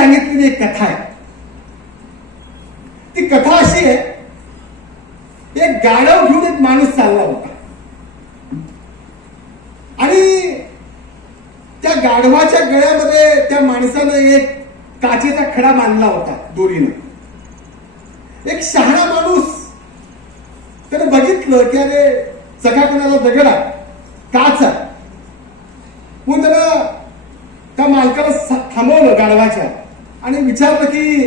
सांगितलेली एक कथा आहे. ती कथा अशी आहे एक गाढव घेऊन एक माणूस चालला होता. आणि त्या गाढवाच्या गळ्यामध्ये त्या माणसानं एक काचेचा खडा बांधला होता दोरीनं. एक शहाणा माणूस त्याने बघितलं की अरे चका कोणाला दगडा? काचा. मग त्यानं त्या मालकाला थांबवलं गाढवाच्या. आणि विचारलं की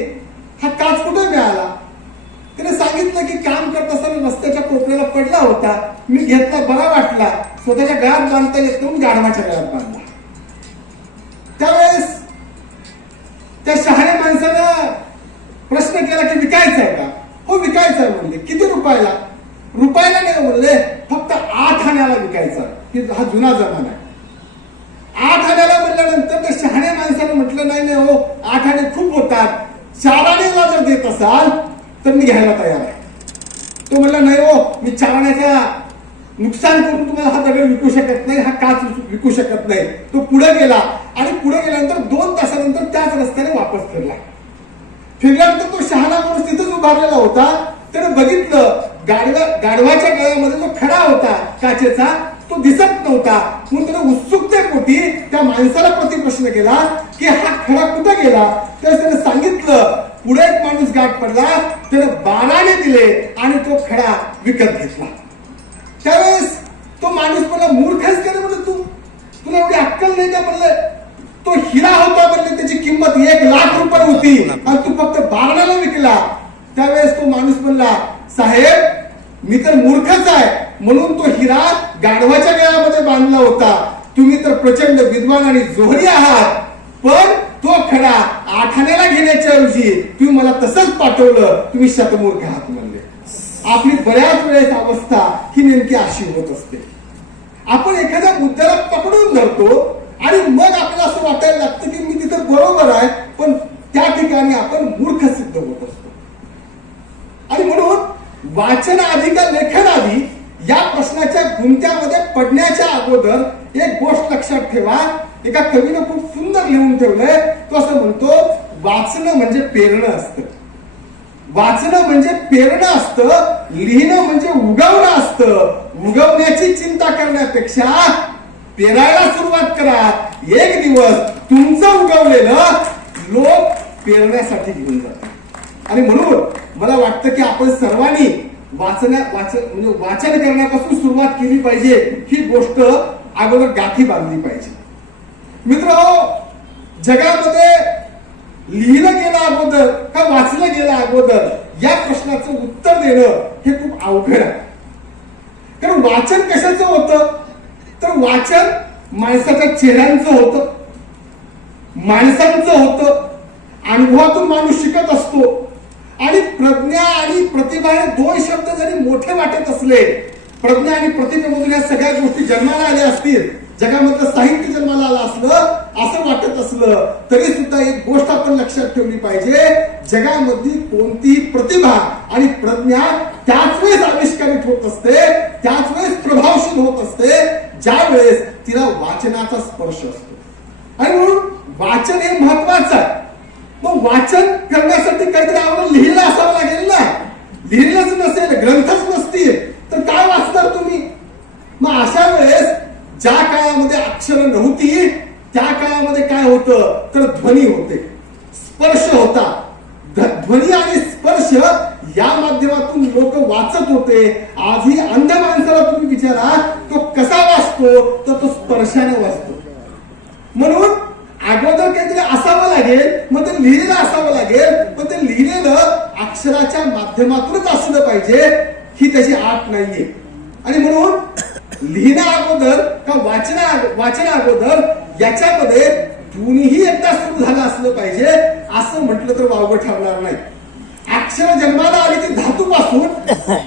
हा काच कुठे मिळाला? त्याने सांगितलं की काम करत असताना रस्त्याच्या कोपऱ्याला पडला होता. मी घेतला बरा वाटला. स्वतःच्या गळ्यात बांधता येत म्हणून गाढवाच्या गळ्यात बांधला. त्यावेळेस त्या शहाण्या माणसानं प्रश्न केला की विकायचा आहे का? हो विकायचा आहे म्हणले. किती रुपयाला? रुपयाला नाही म्हणले फक्त आठ आण्याला विकायचा हे हा जुना जमाना आहे. आठ आण्याला म्हटल्यानंतर ते शहाण्या माणसानं म्हटलं नाही नाही हो आठ आणे खूप होतात. चार जर देत असाल तर मी घ्यायला तयार आहे. तो म्हटला नाही हो मी चार नुकसान करून तुम्हाला हा दगड विकू शकत नाही हा काच विकू शकत नाही. तो पुढे गेला आणि पुढे गेल्यानंतर दोन तासानंतर त्याच रस्त्याने वापस फिरला. फिरल्यानंतर तो शहाणा माणूस तिथंच उभारलेला होता. त्याने बघितलं गाडवा गाढवाच्या गळ्यामध्ये जो खडा होता काचेचा तो दिसत नव्हता. म्हणून त्याने उत्सुकतेपोटी त्या माणसाला प्रति प्रश्न केला की हा खडा कुठं गेला? तर त्याने सांगितलं पुढे एक माणूस गाठ पडला त्याने बाणाने दिले आणि तो खडा विकत घेतला. त्यावेळेस तो माणूस मला मूर्खच केलं म्हणलं तू. तुला एवढी अक्कल नाही का म्हणलं? तो हिरा होता म्हणले त्याची किंमत एक लाख रुपये होती. आणि तू फक्त बारणाला विकला. त्यावेळेस तो माणूस म्हणला साहेब मी तर मूर्खच आहे. म्हणून तो हिरा गाढवाच्या गळ्यामध्ये बांधला होता. तुम्ही तर प्रचंड विद्वान आणि जोहरी आहात. पण तो खडा आठाण्याला घेण्याच्या ऐवजी तुम्ही मला तसंच पाठवलं. तुम्ही शतमूर्ख आहात म्हणले. आपली बऱ्याच वेळेस अवस्था ही नेमकी अशी होत असते. आपण एखाद्या मुद्द्याला पकडून धरतो आणि मग आपल्याला असं वाटायला लागतं की मी तिथं बरोबर आहे पण त्या ठिकाणी आपण मूर्ख सिद्ध होत असतो. आणि म्हणून वाचन आधी का लेखन आधी या प्रश्नाच्या गुंत्यामध्ये पडण्याच्या अगोदर एक गोष्ट लक्षात ठेवा. एका कवीनं खूप सुंदर लिहून ठेवलंय. तो असं म्हणतो वाचणं म्हणजे पेरणं असतं. वाचणं म्हणजे पेरणं असतं लिहिणं म्हणजे उगवणं असतं. उगवण्याची चिंता करण्यापेक्षा पेरायला सुरुवात करा. एक दिवस तुमचं उगवलेलं लोक पेरण्यासाठी घेऊन जातात. आणि म्हणून मला वाटतं की आपण सर्वांनी वाचण्या वाचन म्हणजे वाचन करण्यापासून सुरुवात केली पाहिजे ही गोष्ट अगोदर गाठी बांधली पाहिजे. मित्र जगामध्ये लिहिलं गेलं अगोदर का वाचलं गेलं अगोदर या प्रश्नाचं उत्तर देणं हे खूप अवघड आहे. कारण वाचन कशाचं होतं? तर वाचन माणसाच्या चेहऱ्यांचं होतं. माणसांचं होतं. अनुभवातून माणूस शिकत असतो. आणि प्रज्ञा आणि प्रतिभा हे दोन शब्द जरी मोठे वाटत असले प्रज्ञा आणि प्रतिभेमधून या सगळ्या गोष्टी जन्माला आल्या असतील जगामधलं साहित्य जन्माला आलं असलं असं वाटत असलं तरी सुद्धा एक गोष्ट आपण लक्षात ठेवली पाहिजे जगामधली कोणतीही प्रतिभा आणि प्रज्ञा त्याच वेळेस आविष्कारित होत असते त्याच वेळेस प्रभावशील होत असते ज्या वेळेस तिला वाचनाचा स्पर्श असतो. आणि म्हणून वाचन हे महत्वाचं आहे. वाचन करण्यासाठी काहीतरी आम्हाला लिहिलं असावं लागेल ना? लिहिलंच नसेल ग्रंथच नसतील. तर काय वाचणार तुम्ही? मग अशा वेळेस ज्या काळामध्ये अक्षर नव्हती त्या काळामध्ये काय होतं? तर ध्वनी होते. स्पर्श होता. ध्वनी आणि स्पर्श या माध्यमातून लोक वाचत होते. आजही अंध माणसाला तुम्ही विचारा तो कसा वाचतो? तर तो स्पर्शाने वाचतो. म्हणून अगोदर काहीतरी असावं लागेल मग ते लिहिलेलं असावं लागेल पण ते लिहिलेलं अक्षराच्या माध्यमातूनच असलं पाहिजे ही त्याची आट नाहीये. आणि म्हणून लिहिण्या अगोदर का वाचना वाचना अगोदर याच्यामध्ये दोन्ही एकदा सुरू झालं असलं पाहिजे असं म्हटलं तर वावगं ठरणार नाही. अक्षर जन्माला आली ती धातूपासून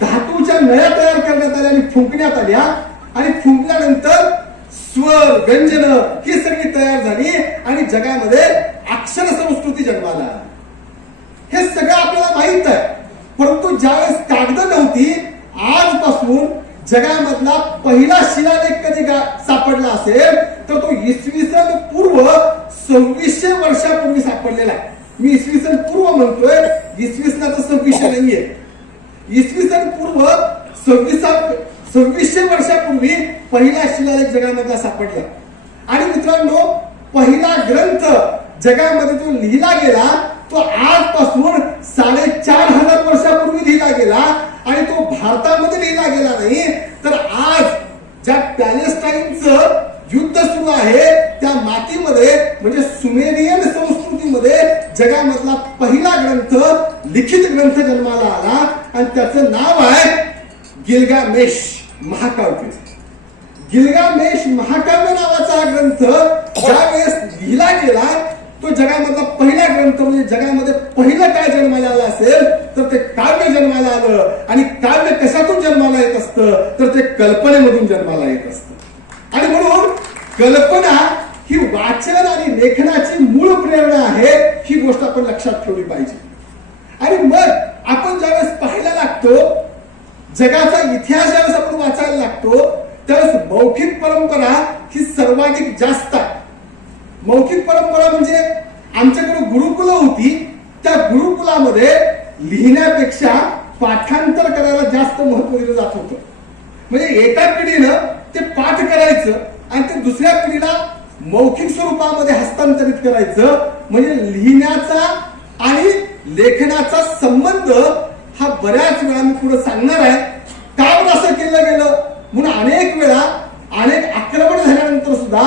धातूच्या नळ्या तयार करण्यात आल्या आणि फुंकण्यात आल्या. आणि फुंकल्यानंतर स्वर व्यंजन ही सगळी तयार झाली आणि जगामध्ये अक्षर संस्कृती जन्माला हे सगळं आपल्याला माहीत आहे. परंतु ज्यावेळेस कागद नव्हती आजपासून जगामधला पहिला शिलालेख कधी सापडला असेल तर तो इसवी सन पूर्व सव्वीसशे वर्षापूर्वी सापडलेला आहे. मी इसवी सन पूर्व म्हणतोय इसवी सनाचं सव्वीसशे नाहीये. इसवी सन पूर्व सव्वीसा सव्वीसशे वर्षापूर्वी पहिला शिलालेख जगामधला सापडला. आणि मित्रांनो पहिला ग्रंथ जगामध्ये जो लिहिला गेला तो आजपासून साडेचार हजार वर्षापूर्वी लिहिला गेला. आणि तो भारतामध्ये लिहिला गेला नाही तर आज ज्या पॅलेस्टाईनचं युद्ध सुरू आहे त्या मातीमध्ये म्हणजे सुमेरियन संस्कृतीमध्ये जगामधला पहिला ग्रंथ लिखित ग्रंथ जन्माला आला. आणि त्याचं नाव आहे गिलगामेश महाकाव्य. गिलगामेश महाकाव्य नावाचा हा ग्रंथ ज्यावेळेस लिहिला गेला तो जगामधला पहिला ग्रंथ म्हणजे जगामध्ये पहिलं काय जन्माला आलं असेल तर ते काव्य जन्माला आलं. आणि काव्य कशातून जन्माला येत असतं? तर ते कल्पनेमधून जन्माला येत असतं. आणि म्हणून कल्पना ही वाचन आणि लेखनाची मूळ प्रेरणा आहे ही गोष्ट आपण लक्षात ठेवली पाहिजे. आणि मग आपण ज्यावेळेस पाहायला लागतो जगाचा इतिहास ज्यावेळेस आपण वाचायला लागतो त्यावेळेस मौखिक परंपरा ही सर्वाधिक जास्त आहे. मौखिक परंपरा म्हणजे आमच्याकडे गुरुकुल होती त्या गुरुकुलामध्ये लिहिण्यापेक्षा पाठांतर करायला जास्त महत्त्व दिलं जात होतं. म्हणजे एका पिढीनं ते पाठ करायचं आणि ते दुसऱ्या पिढीला मौखिक स्वरूपामध्ये हस्तांतरित करायचं. म्हणजे लिहिण्याचा आणि लेखनाचा संबंध हा बऱ्याच वेळा मी पुढे सांगणार आहे. का असं केलं गेलं. म्हणून अनेक वेळा अनेक आक्रमण झाल्यानंतर सुद्धा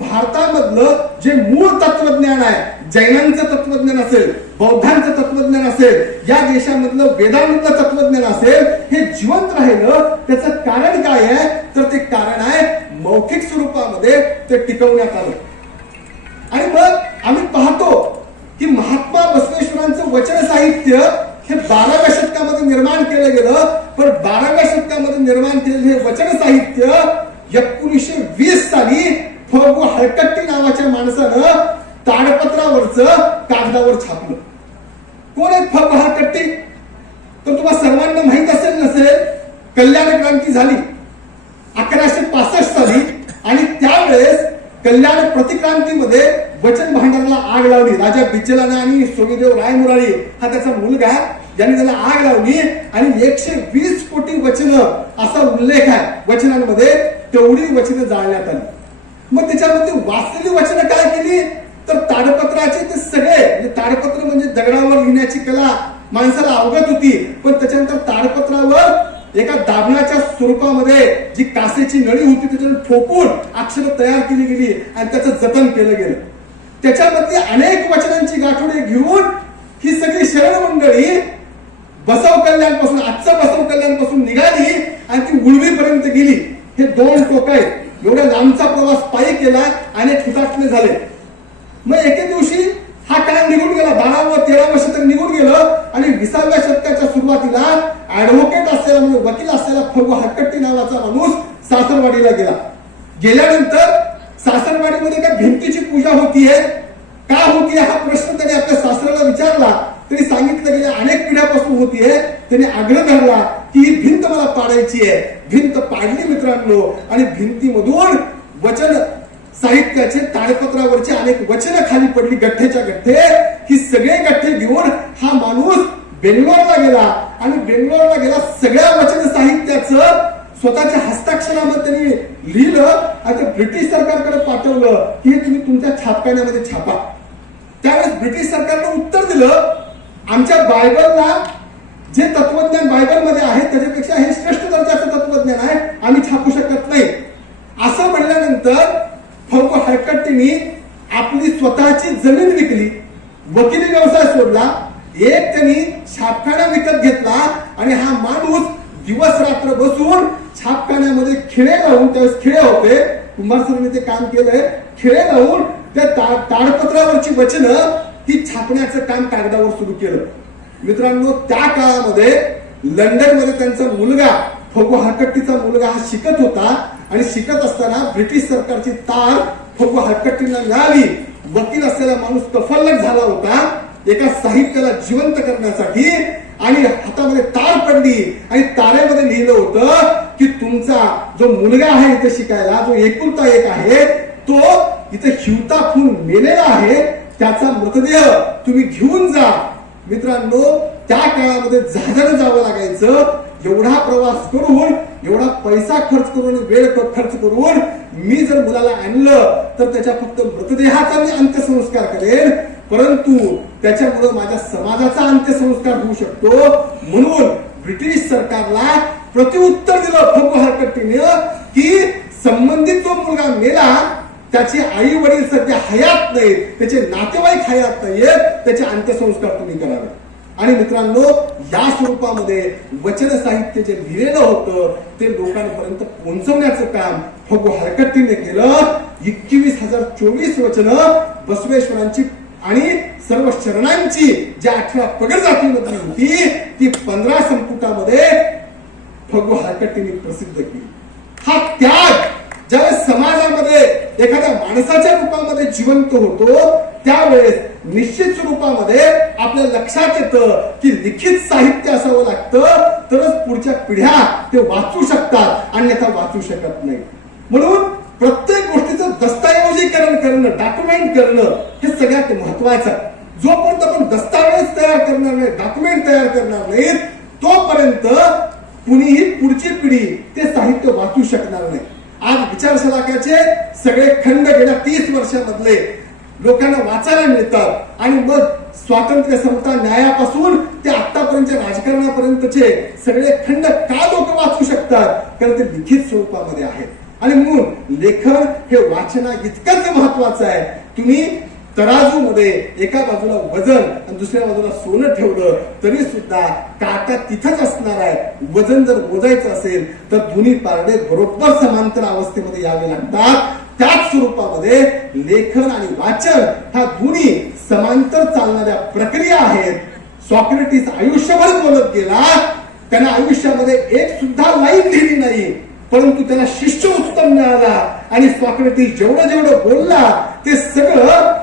भारतामधलं जे मूळ तत्वज्ञान आहे जैनांचं तत्वज्ञान असेल बौद्धांचं तत्वज्ञान असेल या देशामधलं वेदांत तत्वज्ञान असेल हे जिवंत राहिलं. त्याचं कारण काय आहे? तर ते कारण आहे मौखिक स्वरूपामध्ये ते टिकवण्यात आलं. आणि मग आम्ही पाहतो की महात्मा बसवेश्वरांचं वचन साहित्य हे बाराव्या शतकामध्ये निर्माण केलं गेलं पण बाराव्या शतकामध्ये निर्माण केलेलं हे वचन साहित्य एकोणीसशे वीस साली फगू हळकट्टी नावाच्या माणसानं ताडपत्रावरच कागदावर छापलं. कोण आहेत फगू हळकट्टी तर तुम्हाला सर्वांना माहीत असेल नसेल कल्याण क्रांती झाली अकराशे पासष्ट साली आणि त्यावेळेस कल्याण प्रतिक्रांतीमध्ये वचन भांडाराला आग लावली. राजा बिचलाने आणि सोमीदेव राय मुरारी हा त्याचा मुलगा ज्यांनी त्याला आग लावली आणि एकशे वीस कोटी वचन असा उल्लेख आहे वचनांमध्ये तेवढी वचनं जाळण्यात आली. मग त्याच्यामध्ये वाचलेली वचनं काय केली? तर ताडपत्राचे ते सगळे म्हणजे ताडपत्र म्हणजे दगडावर लिहिण्याची कला माणसाला अवगत होती पण त्याच्यानंतर ताडपत्रावर एका दाबण्याच्या स्वरूपामध्ये जी कासेची नळी होती त्याच्यावर ठोकून अक्षर तयार केली गेली आणि त्याचं जतन केलं गेलं. त्याच्यामधली अनेक वचनांची गाठोडे घेऊन ही सगळी शरण मंडळी बसव कल्याणपासून आजचं बसव कल्याणपासून निघाली आणि ती उळवीपर्यंत गेली. हे दोन टोक आहेत. एवढ्या लांबचा प्रवास पायी केला आणि हुतात्मे झाले. मग एके दिवशी हा काळ निघून गेला. बारावं तेरावं शतक निघून गेलं आणि विसाव्या शतकाच्या सुरुवातीला ऍडव्होकेट असलेला म्हणजे वकील असलेला फगू हक्कट्टी नावाचा माणूस सासरवाडीला गेला. गेल्यानंतर सासरवाडीमध्ये काय भिंतीची पूजा होतीये. का होतीये हा प्रश्न त्याने आपल्या सासऱ्याला विचारला. त्यांनी सांगितलं गेल्या अनेक पिढ्यापासून होतीये त्याने आग्रह धरला की ही भिंत मला पाडायची आहे. भिंत पाडली मित्रांनो. आणि भिंतीमधून वचन साहित्याचे ताडपत्रावरचे अनेक वचन खाली पडली गठ्ठेच्या गठ्ठे. ही सगळे गठ्ठे घेऊन हा माणूस बेंगलोरला गेला. आणि बेंगलोरला गेला सगळ्या वचन साहित्याचं स्वतःच्या हस्ताक्षरामध्ये त्यांनी लिहिलं आणि ते ब्रिटिश सरकारकडे पाठवलं की हे तुम्ही तुमच्या छापखान्यामध्ये छापा. त्यावेळेस ब्रिटिश सरकारनं उत्तर दिलं आमच्या बायबलला जे तत्वज्ञान बायबलमध्ये आहे त्याच्यापेक्षा हे श्रेष्ठ दर्जाचं तत्वज्ञान आहे आम्ही छापू शकत नाही. असं म्हणल्यानंतर फौको हरकट्टीने आपली स्वतःची जमीन विकली वकिली व्यवसाय सोडला एक त्यांनी छापखाना विकत घेतला आणि हा माणूस दिवस रात्र बसून छापखान्यामध्ये खिळे लावून त्यावेळेस खिळे होते कुमार सरांनी ते काम केलंय खिळे लावून त्या ता- ताडपत्रावरची वचनं ती छापण्याचं काम कागदावर सुरू केलं. मित्रांनो त्या काळामध्ये लंडनमध्ये त्यांचा मुलगा फोगो हरकट्टीचा मुलगा हा शिकत होता आणि शिकत असताना ब्रिटिश सरकारची तार फोगो हरकट्टीला मिळाली. वकील असलेला माणूस तफल्लक झाला होता एका साहित्याला जिवंत करण्यासाठी आणि हातामध्ये तार पडली आणि तारेमध्ये लिहिलं होतं की तुमचा जो मुलगा आहे इथे शिकायला जो एकुलता एक आहे तो इथं हिवता फुल मेलेला आहे त्याचा मृतदेह तुम्ही घेऊन जा. मित्रांनो त्या काळामध्ये जहाजानं जावं लागायचं. एवढा प्रवास करून एवढा पैसा खर्च करून वेळ खर्च करून मी जर मुलाला आणलं तर त्याच्या फक्त मृतदेहाचा मी अंत्यसंस्कार करेन. परंतु त्याच्यामुळे माझ्या समाजाचा अंत्यसंस्कार होऊ शकतो. म्हणून ब्रिटिश सरकारला प्रतिउत्तर दिलं फगू हरकटीनं की संबंधित जो मुलगा मेला त्याचे आई वडील सध्या हयात नाहीत. त्याचे नातेवाईक हयात नाहीयेत. त्याचे अंत्यसंस्कार तुम्ही करावे. आणि मित्रांनो या स्वरूपामध्ये वचन साहित्य जे लिहिलेलं होतं ते लोकांपर्यंत पोहोचवण्याचं काम फगू हरकट्टीने केलं. एकवीस हजार चोवीस वचन बसवेश्वरांची आणि सर्व शरणांची ज्या अठरा पगड जातीमध्ये होती ती पंधरा संपुटामध्ये फगू हरकट्टीने प्रसिद्ध केली. हा त्याग ज्यावेळेस समाजामध्ये एखाद्या माणसाच्या रूपामध्ये जिवंत होतो त्यावेळेस निश्चित स्वरूपामध्ये आपल्या लक्षात येतं की लिखित साहित्य असावं लागतं तरच पुढच्या पिढ्या ते वाचू शकतात अन्यथा वाचू शकत नाही म्हणून प्रत्येक गोष्टीचं दस्तऐवजीकरण करणं डॉक्युमेंट करणं हे सगळ्यात महत्वाचं आहे. जोपर्यंत आपण दस्तावेज तयार करणार नाही डॉक्युमेंट तयार करणार नाहीत तोपर्यंत कुणीही पुढची पिढी ते साहित्य वाचू शकणार नाही आज विचार शलाकाचे सगळे खंड गेल्या तीस वर्षामधले लोकांना वाचायला मिळतात आणि मग स्वातंत्र्य समता न्यायापासून ते आतापर्यंत राजकारणापर्यंतचे सगळे खंड का लोक वाचू शकतात? कारण ते लिखित स्वरूपामध्ये आहेत. आणि म्हणून लेखन हे वाचना इतकंच महत्वाचं आहे. तुम्ही तराजू मध्ये एका बाजूला वजन आणि दुसऱ्या बाजूला सोनं ठेवलं तरी सुद्धा काटा तिथंच असणार आहे. वजन जर मोजायचं असेल तर दोन्ही पारडे बरोबर समांतर अवस्थेमध्ये यावे लागतात. त्याच स्वरूपामध्ये लेखन आणि वाचन हा दोन्ही समांतर चालणाऱ्या प्रक्रिया आहेत. सॉक्रेटिस आयुष्यभर बोलत गेला त्यांना आयुष्यामध्ये एक सुद्धा लाईन दिली नाही परंतु त्याला शिष्य उत्तम मिळाला. आणि सॉक्रेटिस जेवढं जेवढं बोलला ते सगळं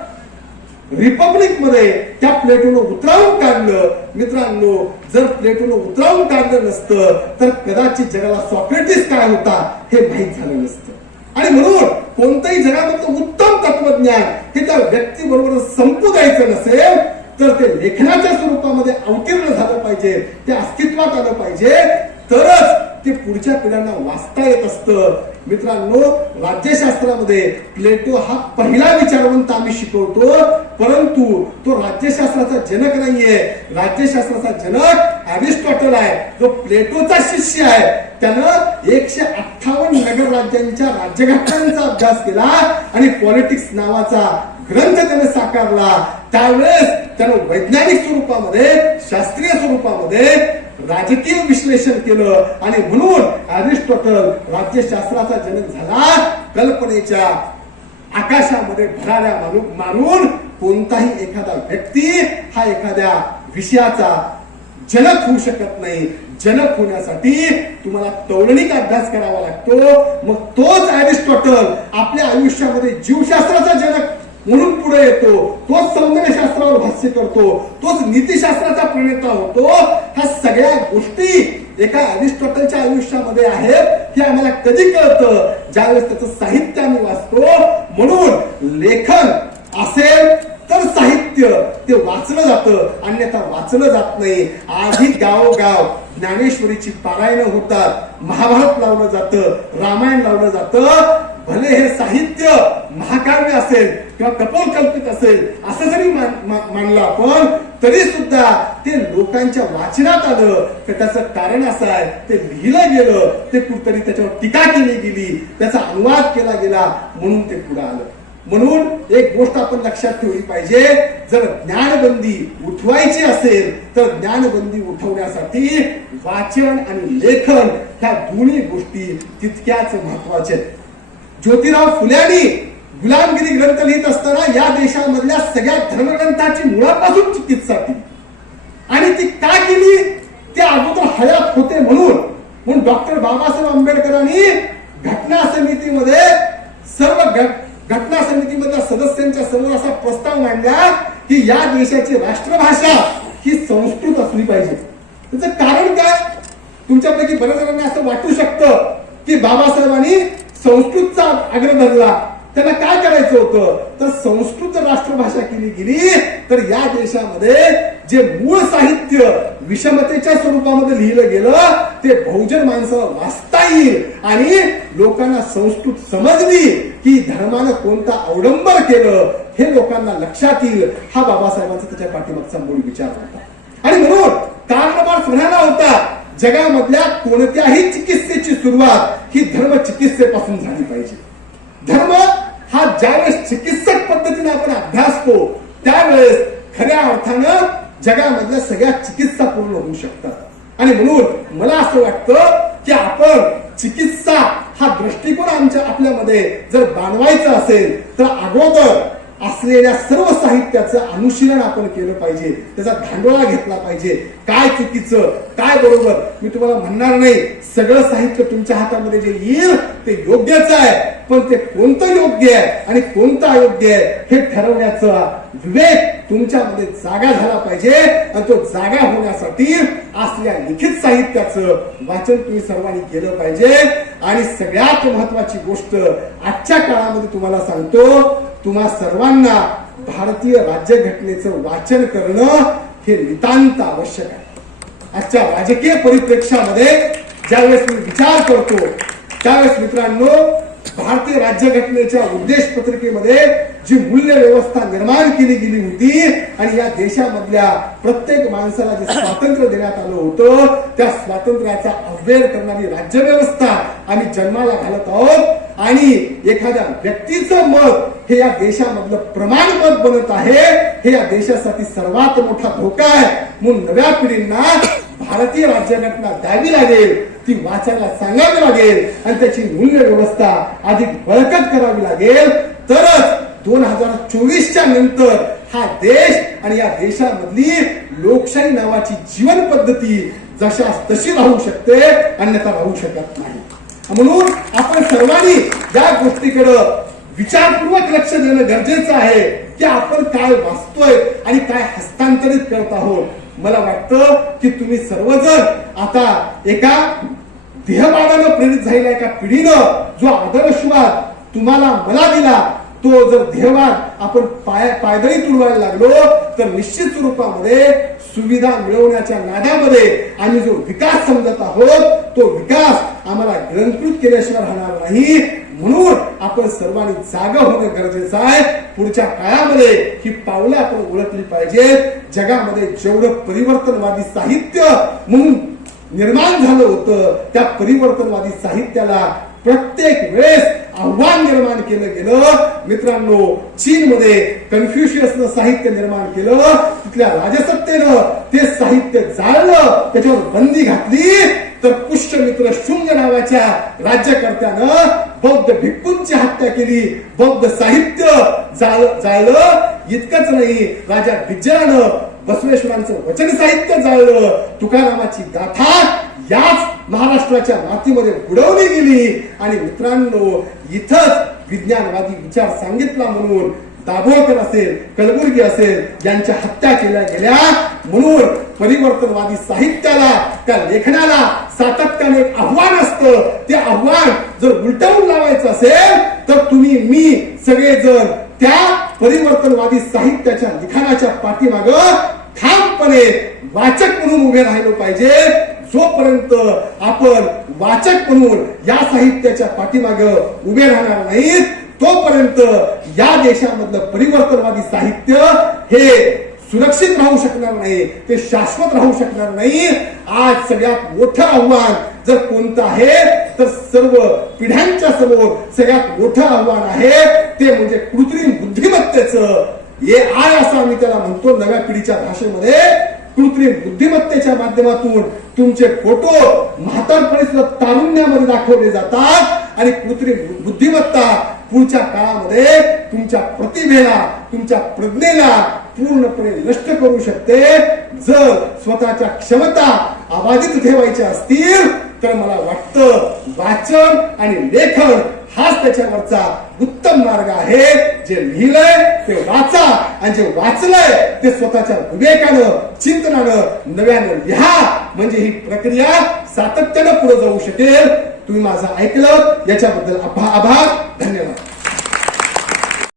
रिपब्लिकमध्ये त्या प्लेटोनं उतरावून काढलं. मित्रांनो जर प्लेटोनं उतरावून काढलं नसतं तर कदाचित जगाला सॉक्रेटिस काय होता हे माहीत झालं नसतं. आणि म्हणून कोणतंही जगामधलं उत्तम तत्वज्ञान हे त्या व्यक्तीबरोबर संपू द्यायचं नसेल तर ते लेखनाच्या स्वरूपामध्ये अवतीर्ण झालं पाहिजे ते अस्तित्वात आलं पाहिजे. तरच ते पुढच्या पिढ्यांना वाचता येत असतं. मित्रांनो राज्यशास्त्रामध्ये प्लेटो हा पहिला विचारवंत आम्ही शिकवतो. परंतु तो राज्यशास्त्राचा जनक नाहीये. राज्यशास्त्राचा जनक अरिस्टॉटल आहे. जो प्लेटोचा शिष्य आहे. त्यानं एकशे अठ्ठावन्न नगर राज्यांच्या राज्यघटनांचा अभ्यास केला आणि पॉलिटिक्स नावाचा ग्रंथ त्याने साकारला. त्यावेळेस त्यानं वैज्ञानिक स्वरूपामध्ये शास्त्रीय स्वरूपामध्ये राजकीय विश्लेषण केलं आणि म्हणून अरिस्टॉटल राज्यशास्त्राचा जनक झाला. कल्पनेच्या आकाशामध्ये भराऱ्या मारून मारून कोणताही एखादा व्यक्ती हा एखाद्या विषयाचा जनक होऊ शकत नाही. जनक होण्यासाठी तुम्हाला तौलनिक अभ्यास करावा लागतो. मग तोच अरिस्टॉटल आपल्या आयुष्यामध्ये जीवशास्त्राचा जनक म्हणून पुढे येतो. तोच सौंदर्यशास्त्रावर भाष्य करतो. तोच नीतिशास्त्राचा प्रणेता होतो. ह्या सगळ्या गोष्टी एका अरिस्टॉटलच्या आयुष्यामध्ये आहेत हे आम्हाला कधी कळतं? ज्यावेळेस त्याचं साहित्य आम्ही वाचतो. म्हणून लेखन असेल तर साहित्य ते वाचलं जातं. अन्यथा वाचलं जात नाही. आधी गावोगाव ज्ञानेश्वरीची पारायण होतात महाभारत लावलं जातं रामायण लावलं जातं. भले हे साहित्य महाकाव्य असेल किंवा कपोलकल्पित असेल असं जरी मानलं आपण तरी सुद्धा ते लोकांच्या वाचनात आलं. तर त्याचं कारण असं आहे ते लिहिलं गेलं ते कुठतरी त्याच्यावर टीका केली गेली त्याचा अनुवाद केला गेला म्हणून ते पुढे आलं. म्हणून एक गोष्ट आपण लक्षात ठेवली पाहिजे जर ज्ञानबंदी उठवायची असेल तर ज्ञानबंदी उठवण्यासाठी वाचन आणि लेखन ह्या दोन्ही गोष्टी तितक्याच महत्त्वाच्या आहेत. ज्योतिराव फुल्यानी गुलामगिरी ग्रंथ लिहित असताना या देशामधल्या सगळ्या धर्मग्रंथाची मुळापासून चिकित्सा केली. आणि ती का केली? ते अगोदर हयात होते म्हणून. म्हणून डॉक्टर बाबासाहेब आंबेडकरांनी घटना समितीमध्ये सर्व घट- घटना समितीमधल्या सदस्यांच्या समोर असा प्रस्ताव मांडला की या देशाची राष्ट्रभाषा ही संस्कृत असली पाहिजे. त्याचं कारण काय? तुमच्यापैकी बऱ्याच जणांना असं वाटू शकतं की बाबासाहेबांनी संस्कृतचा आग्रह धरला. त्यांना काय करायचं होतं? तर संस्कृत राष्ट्रभाषा केली गेली. तर या देशामध्ये जे मूळ साहित्य विषमतेच्या स्वरूपामध्ये लिहिलं गेलं ते बहुजन माणसाला वाचता येईल. आणि लोकांना संस्कृत समजली की धर्मानं कोणता अवडंबर केलं हे लोकांना लक्षात येईल. हा बाबासाहेबांचा त्याच्या पाठीमागचा मूळ विचार होता. आणि म्हणून कारणमार म्हणाला होता. जगामधल्या कोणत्याही चिकित्सेची सुरुवात ही धर्म चिकित्सेपासून झाली पाहिजे. धर्म हा ज्यावेळेस चिकित्सक पद्धतीने आपण अभ्यासतो त्यावेळेस खऱ्या अर्थानं जगामधल्या सगळ्या चिकित्सा पूर्ण होऊ शकतात. आणि म्हणून मला असं वाटतं की आपण चिकित्सा हा दृष्टिकोन आमच्या आपल्यामध्ये जर बांधवायचा असेल तर अगोदर असलेल्या सर्व साहित्याचं अनुशीलन आपण केलं पाहिजे. त्याचा धांडोळा घेतला पाहिजे. काय चुकीचं? काय बरोबर? मी तुम्हाला म्हणणार नाही. सगळं साहित्य तुमच्या हातामध्ये जे येईल ते योग्यच आहे. पण ते कोणतं योग्य आहे आणि कोणतं अयोग्य आहे हे ठरवण्याचा विवेक तुमच्यामध्ये जागा झाला पाहिजे. आणि तो जागा होण्यासाठी असल्या लिखित साहित्याचं वाचन तुम्ही सर्वांनी केलं पाहिजे. आणि सगळ्यात महत्वाची गोष्ट आजच्या काळामध्ये तुम्हाला सांगतो तुम्हा सर्वांना भारतीय राज्यघटनेचं वाचन करणं हे नितांत आवश्यक आहे. आजच्या राजकीय परिप्रेक्षामध्ये ज्यावेळेस मी विचार करतो त्यावेळेस मित्रांनो भारतीय राज्यघटनेच्या उद्देश पत्रिकेमध्ये जी मूल्य व्यवस्था निर्माण केली गेली होती आणि या देशामधल्या प्रत्येक माणसाला जे स्वातंत्र्य देण्यात आलं होतं त्या स्वातंत्र्याचा अव्यय करणारी राज्य व्यवस्था आम्ही जन्माला घालत आहोत. आणि एखाद्या व्यक्तीचं मत हे या देशामधलं प्रमाणपत बनत आहे हे या देशासाठी सर्वात मोठा धोका आहे. म्हणून नव्या पिढींना भारतीय राज्यघटना द्यावी लागेल ती वाचायला सांगावी लागेल आणि त्याची मूल्य व्यवस्था अधिक बळकट करावी लागेल. तरच दोन हजार चोवीसच्या नंतर हा देश आणि या देशामधली लोकशाही नावाची जीवन पद्धती जशा तशी राहू शकते अन्यथा राहू शकत नाही. म्हणून आपण सर्वांनी या गोष्टीकडं विचारपूर्वक लक्ष देणं गरजेचं आहे की आपण काय वाचतोय आणि काय हस्तांतरित करत आहोत. मला वाटतं की तुम्ही सर्वजण आता एका देहवादानं प्रेरित झालेल्या एका पिढीनं जो आदर्शवाद तुम्हाला मला दिला तो जर देहवाद आपण पाय पायदळी तुडवायला लागलो तर निश्चित स्वरूपामध्ये सुविधा मिळवण्याच्या नाद्यामध्ये आम्ही जो विकास समजत आहोत तो विकास आम्हाला ग्रंथकृत केल्याशिवाय राहणार नाही. म्हणून आपण सर्वांनी जागा होणं गरजेचं आहे. पुढच्या काळामध्ये ही पावलं आपण ओळखली पाहिजेत. जगामध्ये जेवढं परिवर्तनवादी साहित्य म्हणून निर्माण झालं होतं त्या परिवर्तनवादी साहित्याला प्रत्येक वेळेस आव्हान निर्माण केलं गेलं. मित्रांनो चीन मध्ये कन्फ्युशियसनं साहित्य निर्माण केलं. तिथल्या राजसत्तेनं ते साहित्य जाळलं. त्याच्यावर बंदी घातली. तर पुष्यमित्र शुंग नावाच्या राज्यकर्त्यानं बौद्ध भिक्कूंची हत्या केली. बौद्ध साहित्य जाळ- जाळलं. इतकंच नाही राजा बिज्जरानं बसवेश्वरांचं वचन साहित्य जाळलं. तुकारामाची गाथा याच महाराष्ट्राच्या मातीमध्ये बुडवली गेली. आणि मित्रांनो इथंच विज्ञानवादी विचार सांगितला म्हणून दाभोळकर असेल कलबुर्गी असेल यांच्या हत्या केल्या गेल्या. म्हणून परिवर्तनवादी साहित्याला त्या लेखनाला सातत्याने एक आव्हान असतं. ते आव्हान जर उलटवून लावायचं असेल तर तुम्ही मी सगळेजण त्या परिवर्तनवादी साहित्याच्या लिखाणाच्या पाठीमाग ठामपणे वाचक म्हणून उभे राहिलो पाहिजे. जोपर्यंत आपण वाचक म्हणून या साहित्याच्या पाठीमाग उभे राहणार नाहीत तोपर्यंत या देशामधलं परिवर्तनवादी साहित्य हे सुरक्षित राहू शकणार नाही ते शाश्वत राहू शकणार नाही. आज सगळ्यात मोठं आव्हान जर कोणतं आहे तर सर्व पिढ्यांच्या समोर सगळ्यात मोठं आव्हान आहे ते म्हणजे कृत्रिम बुद्धिमत्तेचं हे आय असं आम्ही त्याला म्हणतो नव्या पिढीच्या भाषेमध्ये कृत्रिम बुद्धिमत्तेच्या माध्यमातून तुमचे फोटो म्हातारपणी सुद्धा तारुण्यामध्ये दाखवले जातात आणि कृत्रिम बुद्धिमत्ता पुढच्या काळामध्ये तुमच्या प्रतिभेला तुमच्या प्रज्ञेला पूर्णपणे नष्ट करू शकते. जर स्वतःच्या क्षमता अबाधित ठेवायच्या असतील तर मला वाटतं वाचन आणि लेखन हाच त्याच्यावरचा उत्तम मार्ग आहे. जे लिहिलंय ते वाचा. आणि जे वाचलंय ते स्वतःच्या विवेकानं चिंतनानं नव्यानं लिहा. म्हणजे ही प्रक्रिया सातत्यानं पुढे जाऊ शकेल. तुम्ही माझं ऐकलं याच्याबद्दल आभार धन्यवाद.